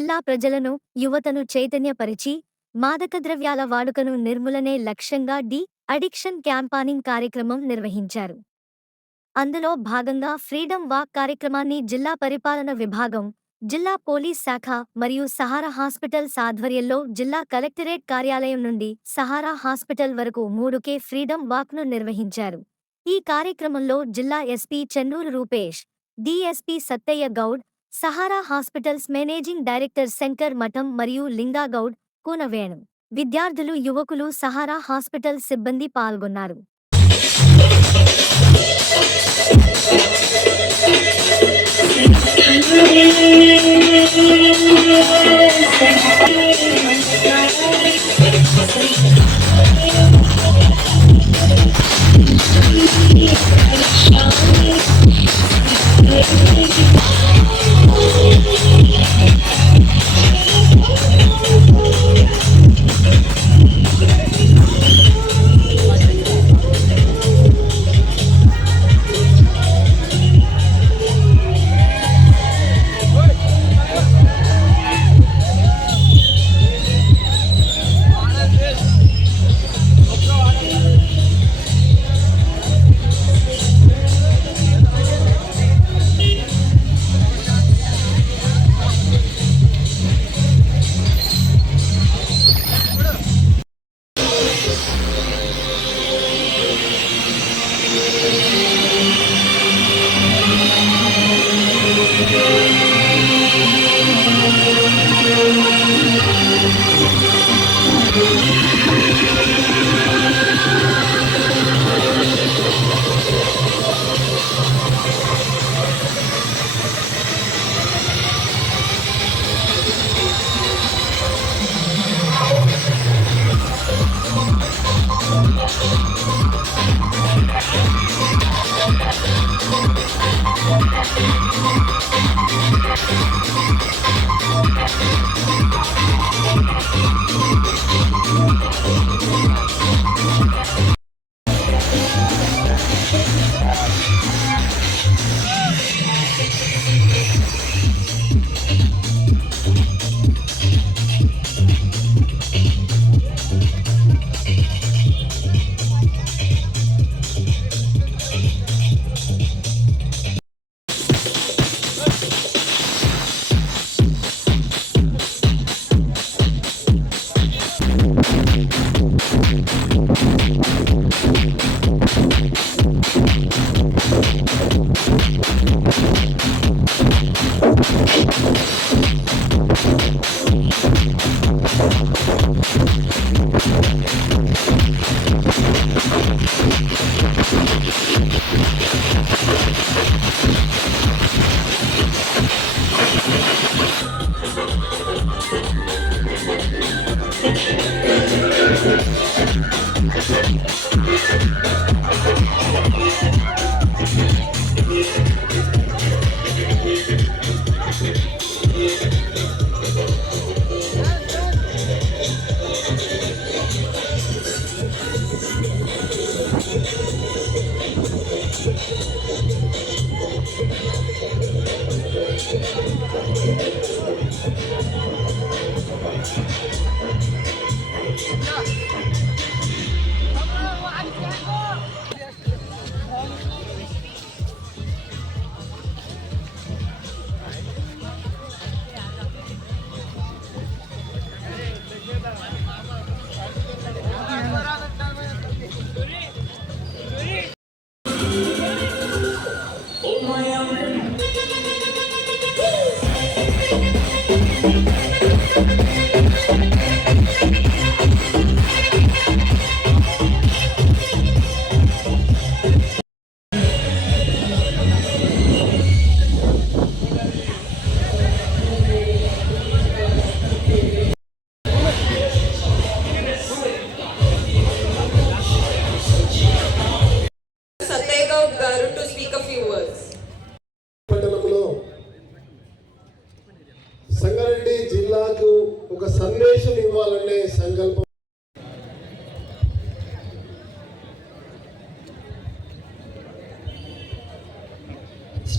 జిల్లా ప్రజలను యువతను చైతన్యపరిచి మాదక ద్రవ్యాల వాడుకను నిర్మూలనే లక్ష్యంగా డి అడిక్షన్ క్యాంపానింగ్ కార్యక్రమం నిర్వహించారు. అందులో భాగంగా ఫ్రీడమ్ వాక్ కార్యక్రమాన్ని జిల్లా పరిపాలన విభాగం జిల్లా పోలీస్ శాఖ మరియు సహారా హాస్పిటల్స్ ఆధ్వర్యంలో జిల్లా కలెక్టరేట్ కార్యాలయం నుండి సహారా హాస్పిటల్ వరకు మూడుకే ఫ్రీడమ్ వాక్ను నిర్వహించారు. ఈ కార్యక్రమంలో జిల్లా SP Chennuru Rupesh DSP Sattaiah Goud Sahara hospitals managing director Shankar Matham మరియు లింగాగౌడ్ కూనవేణు. విద్యార్థులు యువకులు సహారా హాస్పిటల్ సిబ్బంది పాల్గొన్నారు. I'm gonna go.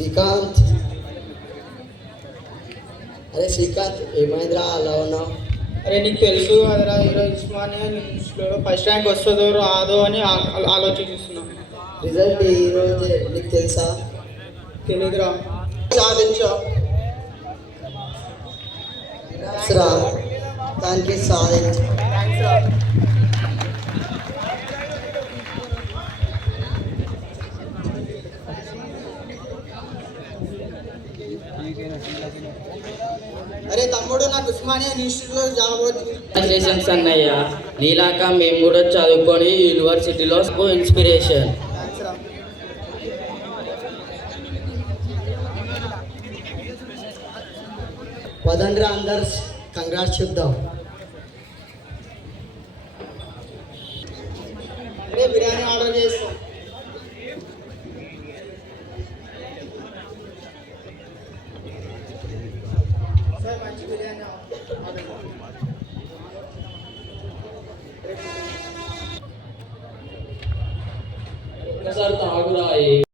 శ్రీకాంత్. అరే శ్రీకాంత్ ఏమైందిరా అలా ఉన్నావు? అరే నీకు తెలుసు కదరా ఈరోజు ఉస్మానియా న్యూస్లో ఫస్ట్ ర్యాంక్ వస్తుందో రాదో అని ఆలోచిస్తున్నాం రిజల్ట్ ఈ రోజే నీకు తెలుసా? తెలియదురా సాధించా దానికి సాధించు అరే తమ్ముడు నాకు ఉస్మానియా ఇన్స్టిట్యూట్లో జాబ్ కంగ్రాచులేషన్స్ అన్నయ్య. నీలాక మేము కూడా చదువుకొని యూనివర్సిటీలో ఇన్స్పిరేషన్ థ్యాంక్స్ రా పదండ్రా అందరు కంగ్రాట్స్ చెప్దాం. सर तागरा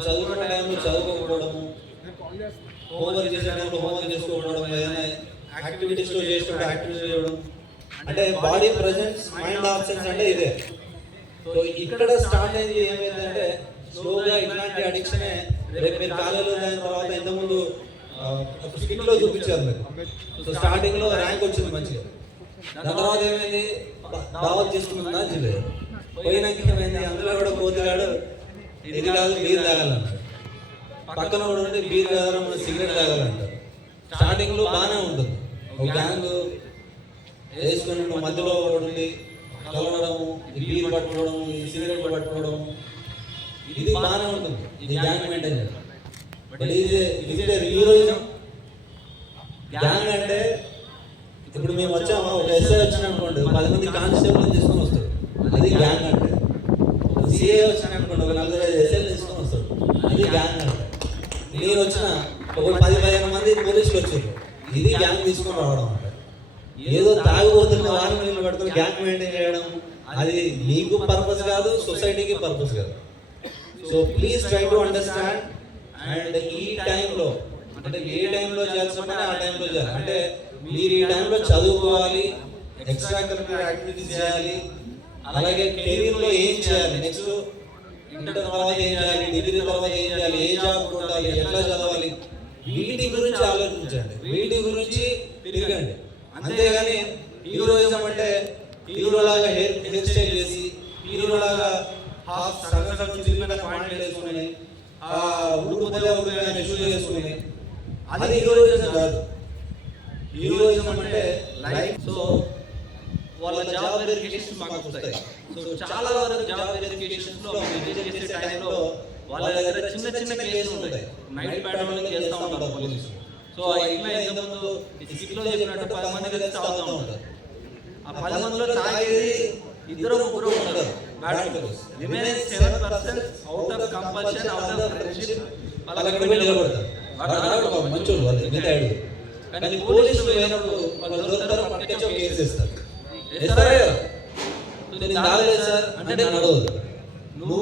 మనం చదువుకున్న టైంలో చదువుకోకపోవడము హోంవర్క్ చేసే టైంలో హోంవర్క్ చేసుకోకపోవడం ఏదైనా యాక్టివిటీస్ చేసినప్పుడు యాక్టివిటీస్ చేయడం. అంటే బాడీ ప్రజెన్స్ మైండ్ ఆప్షన్స్ అంటే ఇదే. సో ఇక్కడ స్టార్ట్ అయింది ఏమైందంటే స్లోగా ఇట్లాంటి అడిక్షన్ రేపు మీరు కాలేజీలో దాని తర్వాత ఇంతకుముందు స్కిన్లో చూపించారు మీరు. సో స్టార్టింగ్లో ర్యాంక్ వచ్చింది మంచిగా. దాని తర్వాత ఏమైంది? దావత్ చేసుకుందా జిల్లా పోయినాక ఏమైంది? అందులో కూడా పోతున్నాడు ఇది కాదు బీర్ తాగాలన్నాడు పక్కన కూడా ఉంటే బీర్ తాగడం సిగరెట్ తాగాలంటారు స్టార్టింగ్లో బాగానే ఉంటుంది. ఒక గ్యాంగ్ వేసుకుని మధ్యలో ఉండి కలవడము ఈ బీర్ పట్టుకోవడం ఈ సిగరెట్ పట్టుకోవడం ఇది బాగానే ఉంటుంది. ఇది గ్యాంగ్ మెయింటైన్ చేయడం. బట్ ఇది ఇది హీరోయిజం గ్యాంగ్ అంటే ఇప్పుడు మేము వచ్చామా? ఒక ఎస్ఐ వచ్చిన అనుకోండి పది మంది కానిస్టేబుల్ తీసుకొని వస్తాడు అది గ్యాంగ్ అంటే. సిఏ వచ్చిన అనుకోండి ఒక నలుగురు ఐదు ఎస్ఎల్ తీసుకొని వస్తాడు అది గ్యాంగ్ అంటే. నేను వచ్చిన ఒక పది పదిహేను మంది పోలీసులు వచ్చారు. ఇది గ్యాంగ్ తీసుకొని రావడం అంటే. ఏదో తాగుబోతున్న వాళ్ళని వీళ్ళు గ్యాంగ్ మెయింటైన్ చేయడం అది నీకు పర్పస్ కాదు సొసైటీకి పర్పస్ కాదు. So please try to understand and ఈ టైంలో అంటే ఏ టైంలో చేయాల్సిన పని ఆ టైంలో చేయాలి. అంటే మీరు ఈ టైంలో చదువుకోవాలి ఎక్స్ట్రా కరిక్యులర్ యాక్టివిటీస్ చేయాలి అలాగే కెరీర్లో ఏం చేయాలి? నెక్స్ట్ ఇంటర్ తర్వాత ఏం చేయాలి? డిగ్రీ తర్వాత ఏం చేయాలి? ఏ జాబ్ ఉండాలి? ఎట్లా చదవాలి? వీటి గురించి ఆలోచించండి. వీటి గురించి తిరగండి. అంతేగాని హీరోయిజం అంటే హీరోలాగా హెయిర్ హెయిర్ స్టైల్ చేసి హీరోలాగా హాఫ్ సగం సగం చిన్న పాయింట్ వేసుకుని ఆ ఊరు మొదలైన షూ చేసుకుని అది హీరోయిజం కాదు. హీరోయిజం అంటే లైఫ్. సో వాళ్ళ జాబ్ వెరిఫికేషన్స్ మాకు వస్తాయి. సో చాలా వరకు జాబ్ వెరిఫికేషన్స్లో విజిట్ చేసే టైంలో వాళ్ళ దగ్గర చిన్న చిన్న కేసులు ఉంటాయి. నైట్ ప్యాట్రోలింగ్ చేస్తూ ఉంటారు పోలీసులు. సో ఇట్లా ఇంతకుముందు సిటీలో చెప్పినట్టు పది మంది కలిసి తాగుతూ ఉంటారు. ఆ పది మందిలో తాగేది ఇద్దరు ముగ్గురు ఉంటారు bad fellows remaining seven percent out of compulsion out of friendship వాళ్ళ అక్కడ పోయి నిలబడతారు వాడు ఆడాడు పాపం, మంచోడు వాళ్ళు మిగతా ఏడు. కానీ పోలీసులు పోయినప్పుడు వాళ్ళు దొరుకుతారు పట్టుకొచ్చి కేసు? నేను తాగలేదు సార్. అంటే నేను నువ్వు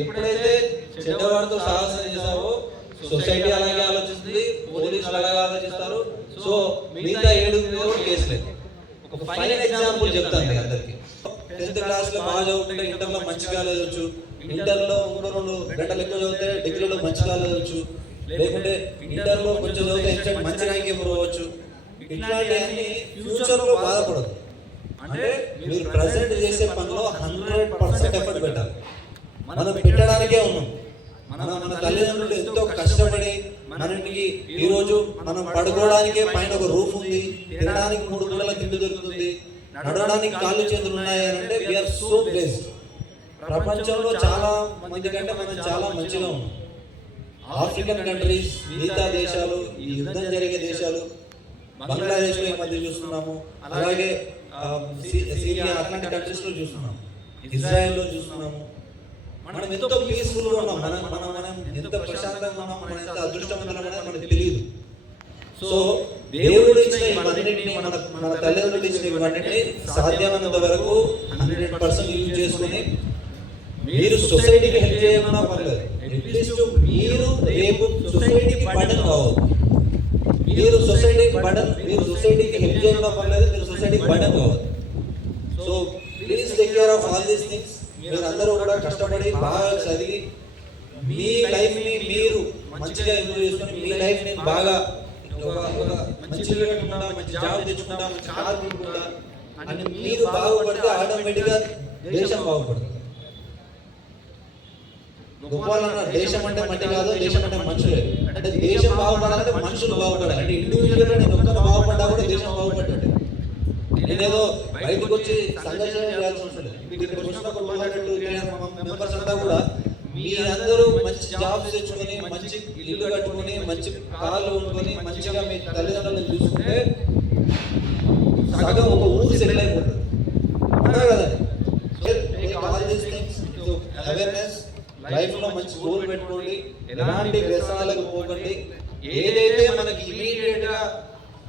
ఎప్పుడైతే చెడ్డవాడితో సాహసం చేశావో సొసైటీ అలాగే ఆలోచిస్తుంది పోలీసులు అలాగే ఆలోచిస్తారు. సో మిగతా ఏడు మీద ఒక ఫైనల్ ఎగ్జాంపుల్ చెప్తాను మీకు అందరికి. టెన్త్ క్లాస్లో బాగా చదువుతుంటే ఇంటర్లో మంచి కాలేదొచ్చు ఇంటర్లో మూడు రెండు గంటలు ఎక్కువ చదివితే డిగ్రీలో మంచి కాలేదొచ్చు లేకుంటే ఇంటర్లో కొంచెం చదివితే మంచి ర్యాంక్ ఇవ్వచ్చు ఇట్లాంటివన్నీ ఫ్యూచర్లో బాధపడదు అంటే మీరు ప్రజెంట్ చేసే పనిలో హండ్రెడ్ పర్సెంట్ ఎఫర్ట్ పెట్టాలి. మనం పెట్టడానికే ఉన్నాం. మన మన తల్లిదండ్రులు ఎంతో కష్టపడి మనకి ఈ రోజు మనం పడుకోవడానికే పైన ఒక రూఫ్ ఉంది. తినడానికి మూడు పూటల తిండి దొరుకుతుంది. నడవడానికి కాళ్ళు చేతులు ఉన్నాయి అని అంటే వీఆర్ సో బ్లెస్డ్ ప్రపంచంలో చాలా మంది కంటే మనం చాలా మంచిగా ఉన్నాం. ఆఫ్రికన్ కంట్రీస్ మిగతా దేశాలు ఈ యుద్ధం జరిగే దేశాలు బంగ్లాదేశ్లో ఈ మధ్య చూస్తున్నాము. అలాగే సిరియా అట్లాంటి కంట్రీస్లో చూస్తున్నాము. ఇజ్రాయెల్లో చూస్తున్నాము. మనం ఎంతో పీస్ఫుల్గా ఉన్నాం. మనం మనం మనం ఎంత ప్రశాంతంగా ఉన్నాం. మనం ఎంత అదృష్టవంతులం అనేది మనకు తెలియదు. సో దేవుడు ఇచ్చిన ఇవన్నిటిని మన మన తల్లిదండ్రులు ఇచ్చిన ఇవన్నిటిని సాధ్యమైనంత వరకు హండ్రెడ్ పర్సెంట్ యూజ్ చేసుకుని మీరు సొసైటీకి హెల్ప్ చేయకుండా పర్లేదు. అట్లీస్ట్ మీరు రేపు సొసైటీకి బర్డన్ కావద్దు. మీరు సొసైటీకి బడన్ మీరు సొసైటీకి హెల్ప్ చేయడం పర్లేదు మీరు సొసైటీకి బడన్ కావద్దు so please take care of all these things మీరు అందరూ కూడా కష్టపడి బాగా చదివి మీ లైఫ్ని మీరు మంచిగా ఎంజాయ్ చేసుకొని మీ లైఫ్ని బాగా మంచిగా మంచి కట్టుకుంటా మంచి జాబ్ తెచ్చుకుంటా మంచి కార్ కొనుక్కుంటా అని మీరు బాగుపడితే ఆటోమేటిక్గా దేశం బాగుపడుతుంది. గొప్పవాళ్ళన్న దేశం అంటే మట్టి కాదు దేశం అంటే మనుషులే. అంటే దేశం బాగుపడాలంటే మనుషులు బాగుపడాలి. అంటే ఇండివిజువల్ నేను ఒక్కరు బాగుపడ్డా కూడా దేశం బాగుపడ్డట్టే. నేనేదో బయటకు వచ్చి చేయాల్సి ఇక్కడికి వచ్చిన ఒక మెంబర్స్ అంతా కూడా మీరందరూ మంచి జాబ్స్ తెచ్చుకొని మంచి ఇల్లు కట్టుకొని మంచి కార్లు కొనుక్కొని మంచిగా మీ తల్లిదండ్రులను చూసుకుంటే సగం ఒక ఊరు సెటిల్ అయిపోతుంది అవునా కదండి ఆల్ దీస్ థింగ్స్ అవేర్నెస్ లైఫ్లో మంచి గోల్ పెట్టుకోండి ఎలాంటి వ్యసనాలకు పోకండి. ఏదైతే మనకి ఇమీడియట్గా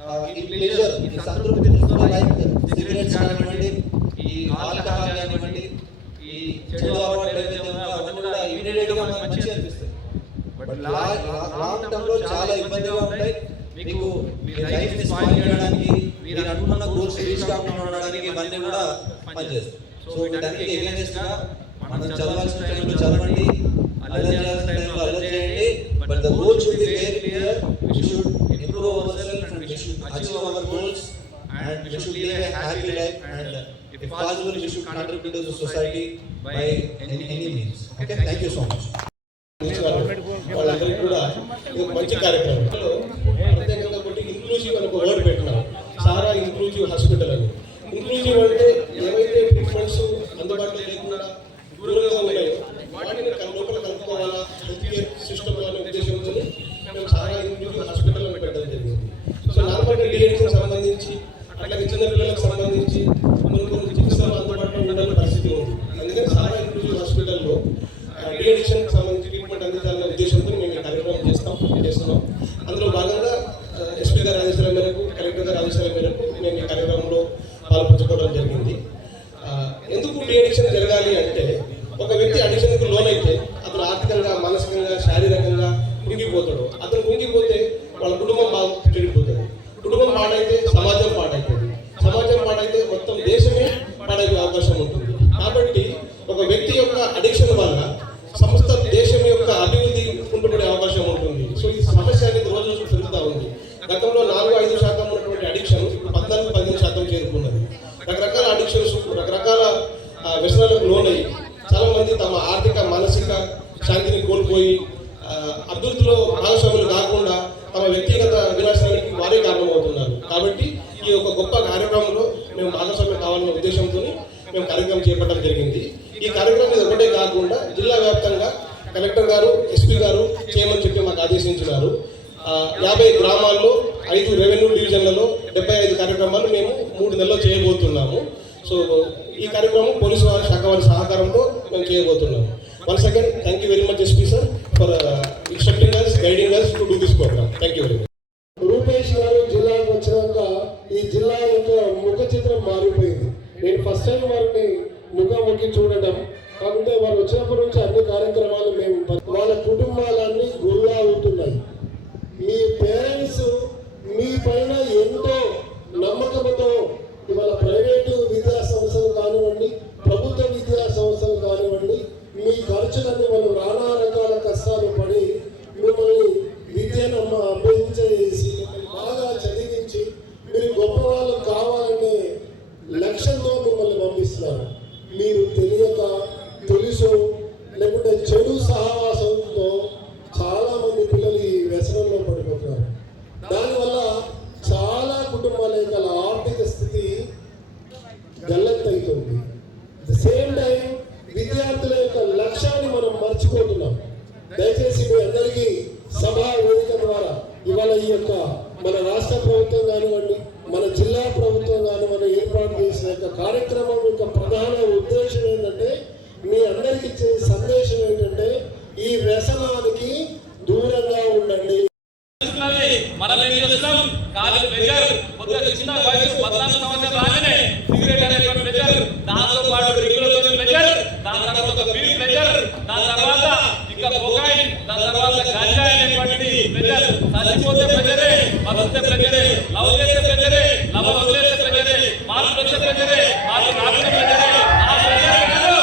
ఆ, ఈ ప్లెజర్ ఈ సంతృప్తి లైక్ సిగరెట్స్ కానివ్వండి ఈ ఆల్కహాల్ కానివ్వండి ఈ చెడు అలవాట్లు ఉన్నాయో అవన్నీ కూడా ఇమీడియట్గా మనకు మంచిగా అనిపిస్తాయి. బట్ లాంగ్ చాలా ఇబ్బందిగా ఉంటాయి. మీకు మీ లైఫ్ స్పాయిల్ చేయడానికి మీరు అనుకున్న గోల్స్ రీచ్ కాకుండా ఉండడానికి ఇవన్నీ కూడా పనిచేస్తాయి. సో వీటన్నిటికి మనం చదవాల్సిన టైంలో చదవండి అల్లరి చేయాల్సిన టైంలో అల్లరి చేయండి but the goal should be very clear we should improve our self and we should achieve our goals and we should live a happy life and if possible we should contribute to the society by any any means okay thank you so much వాళ్ళందరికీ కూడా ఇది మంచి కార్యక్రమం. ప్రత్యేకంగా inclusive అని ఒక word పెట్టినాం Sahara inclusive hospital అని. ఇంక్లూజివ్ అంటే ఏవైతే ట్రీట్మెంట్స్ అందుబాటులో లేకుండా దూరంగా ఉన్నాయో వాటిని కల- లోపల కలుపుకోవాలా హెల్త్ కేర్ సిస్టమ్ అనే ఉద్దేశంతో మేము సారా ఇంక్లూజివ్ హాస్పిటల్ అని పెట్టడం జరిగింది సో నార్మల్గా డిఎన్సీకి సంబంధించి అట్లాగే చిన్న పిల్లలకు సంబంధించి కొన్ని కొన్ని చికిత్సలు అందుబాటులో ఉండాలని పరిస్థితి ఉంది అందుకని సారా ఇంక్లూజివ్ హాస్పిటల్లో డిఎడిక్షన్ సంబంధించి ట్రీట్మెంట్ అందించాలనే ఉద్దేశంతో మేము ఈ కార్యక్రమం చేస్తాం చేస్తున్నాం అందులో భాగంగా ఎస్పీ గారి ఆదేశాల మేరకు కలెక్టర్ గారి ఆదేశాల మేరకు మేము ఈ కార్యక్రమంలో పాల్పంచుకోవడం జరిగింది ఆ, ఎందుకు జరగాలి అంటే ఒక వ్యక్తి అడిక్షన్కు లోనైతే అతను ఆర్థికంగా మానసికంగా శారీరకంగా కుంగిపోతాడు అతను కుంగిపోతే వాళ్ళ కుటుంబం బాగా చెడిపోతుంది కుటుంబం పాడైతే సమాజం పాడైతుంది సమాజం పాడైతే మొత్తం దేశమే పాడయ్యే అవకాశం ఉంటుంది కాబట్టి ఒక వ్యక్తి యొక్క అడిక్షన్ వల్ల సంస్థ దేశం యొక్క అభివృద్ధి కుంటుపడే అవకాశం ఉంటుంది సో ఈ సమస్య అనేది రోజు రోజు పెరుగుతూ ఉంది గతంలో నాలుగు ఐదు శాతం ఉన్నటువంటి అడిక్షన్ ఇప్పుడు పద్నాలుగు పదిహేను శాతం చేరుకున్నది రకరకాల అడిక్షన్స్ రకరకాల ఆ, వ్యసనాలకు లోనయ్యి చాలా మంది తమ ఆర్థిక మానసిక శాంతిని కోల్పోయి అభివృద్ధిలో భాగస్వాములు కాకుండా తమ వ్యక్తిగత వినాశనానికి వారే కారణమవుతున్నారు. కాబట్టి ఈ యొక్క గొప్ప కార్యక్రమంలో మేము భాగస్వామ్యం కావాలనే ఉద్దేశంతో మేము కార్యక్రమం చేపట్టడం జరిగింది. ఈ కార్యక్రమం ఇది ఒకటే కాకుండా జిల్లా వ్యాప్తంగా కలెక్టర్ గారు ఎస్పీ గారు చేయమని చెప్పి మాకు ఆదేశించినారు. యాభై గ్రామాల్లో ఐదు రెవెన్యూ డివిజన్లలో డెబ్బై ఐదు కార్యక్రమాలు మేము మూడు నెలల్లో చేయబోతున్నాము. సో ఈ కార్యక్రమం పోలీసు వారి శాఖ వారి సహకారంతో మేము చేయబోతున్నాం. One second thank you very much SP sir for instructing us guiding us to do this programme thank you very much Rupesh garu జిల్లాకు వచ్చినాక ఈ జిల్లా యొక్క ముఖ చిత్రం మారిపోయింది. నేను ఫస్ట్ టైం వారిని ముఖాముఖి చూడటం కాకుంటే వారు వచ్చినప్పటి నుంచి అన్ని కార్యక్రమాలు మేము వాళ్ళ కుటుంబాలన్నీ గురుగా అవుతున్నాయి. మీ పేరెంట్స్ మీ పైన ఎంతో నమ్మకంతో ఇవాళ ప్రైవేటు విద్యా సంస్థలు కానివ్వండి ప్రభుత్వ విద్యా సంస్థలు కానివ్వండి మీ ఖర్చులన్నీ మనం నానా రకాల కష్టాలు పడి మిమ్మల్ని విద్యను అమ్మ అభ్యసించేసి మిమ్మల్ని బాగా చదివించి దయచేసి మీ అందరికీ సభా వేదిక ద్వారా ఇవాళ ఈ యొక్క మన రాష్ట్ర ప్రభుత్వం కానివ్వండి మన జిల్లా ప్రభుత్వం కానివ్వండి ఏర్పాటు చేసిన యొక్క కార్యక్రమం యొక్క ప్రధాన ఉద్దేశం ఏంటంటే మీ అందరికి ఇచ్చే సందేశం ఏంటంటే ఈ వ్యసనానికి దూరంగా ఉండండి చేస్తున్నది మనం ఏం చేస్తున్నాం కాదు ప్రెజర్ కొద్దిగా చిన్న వయసు పద్నాలుగు సంవత్సరాలు రాగానే సిగరెట్ అనేటువంటి ప్రెజర్ దాంతో పాటు రెగ్యులర్ ప్రెజర్ దాని తర్వాత ఒక బీర్ ప్రెజర్ దాని తర్వాత ఇంకా పొగాయి దాని తర్వాత గంజా అనేటువంటిది ప్రెజర్ చచ్చిపోతే ప్రెజరే బతికితే ప్రెజరే లవ్ చేసే ప్రెజరే లవ్ వదిలేసే ప్రెజరే మార్పు వచ్చే ప్రెజరే మార్పు రాకుండా ప్రెజరే ఆ ప్రెజర్ కాదు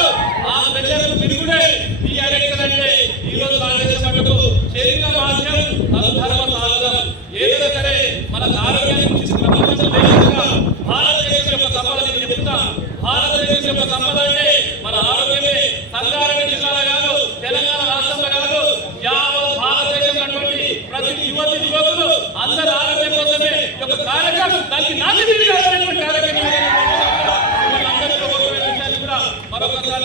ఆ ప్రెజర్ పిరుగుడే ఈ ఎలక్షన్ అంటే ఈ రోజు కాంగ్రెస్ మటుకు శరీర మాధ్యం ధర్మ సాధనం ఏదైనా సరే మన ఆరోగ్యాన్ని గురించి ప్రపంచం దేశంగా భారతదేశం యొక్క సంపద నేను చెప్తున్నా భారతదేశం యొక్క సంపద మన ఆరోగ్యమే సంగారెడ్డి జిల్లాలో కాదు తెలంగాణ రాష్ట్రంలో కాదు యావత్ భారతదేశం అటువంటి ప్రతి యువతి యువకులు అందరి ఆరోగ్యం కోసమే ఒక కార్యక్రమం దానికి నాటి కార్యక్రమం మరొకసారి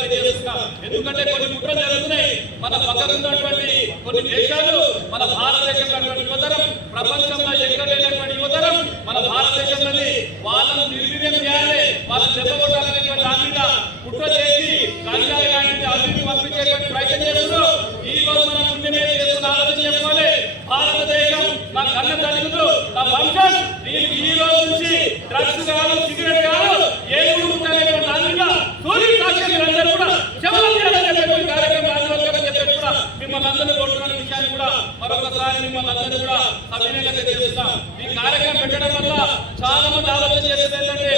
ఎందుకంటే కొన్ని కుట్రలు జరుగుతున్నాయి. మన పక్కన ఉన్నటువంటి కొన్ని దేశాలు మన భారతదేశంలో యువతరం ప్రపంచంలో ఎక్కడ లేనటువంటి యువతరం మన భారతదేశంలోని వాళ్ళను నిర్వీర్యం చేయాలి వాళ్ళని దెబ్బకొట్టాలనేటువంటి దాని మీద కుట్ర చేసి గంజాయి లాంటి అభివృద్ధి పంపించేటువంటి ప్రయత్నం చేస్తున్నారు ఈ రోజు మనం పుణ్యమే చేస్తున్న ఆలోచన చేసుకోవాలి భారతదేశం నా కన్న తల్లిదండ్రులు నా వంశం ఈ రోజు నుంచి డ్రగ్స్ కాదు సిగరెట్ కాదు ఏ ఉంటాయనేటువంటి దాని మీద సూర్య సాక్షులందరూ కూడా శబలం చేయాలని చెప్పేటువంటి కార్యక్రమం రాజకీయాలు చెప్పేసి కూడా మిమ్మల్ని అందరూ కోరుతున్న విషయాన్ని కూడా మరొకసారి మిమ్మల్ని అందరూ కూడా తెలియజేస్తాం ఈ కార్యక్రమం పెట్టడం వల్ల చాలా మంది ఆలోచన చేసేది ఏంటంటే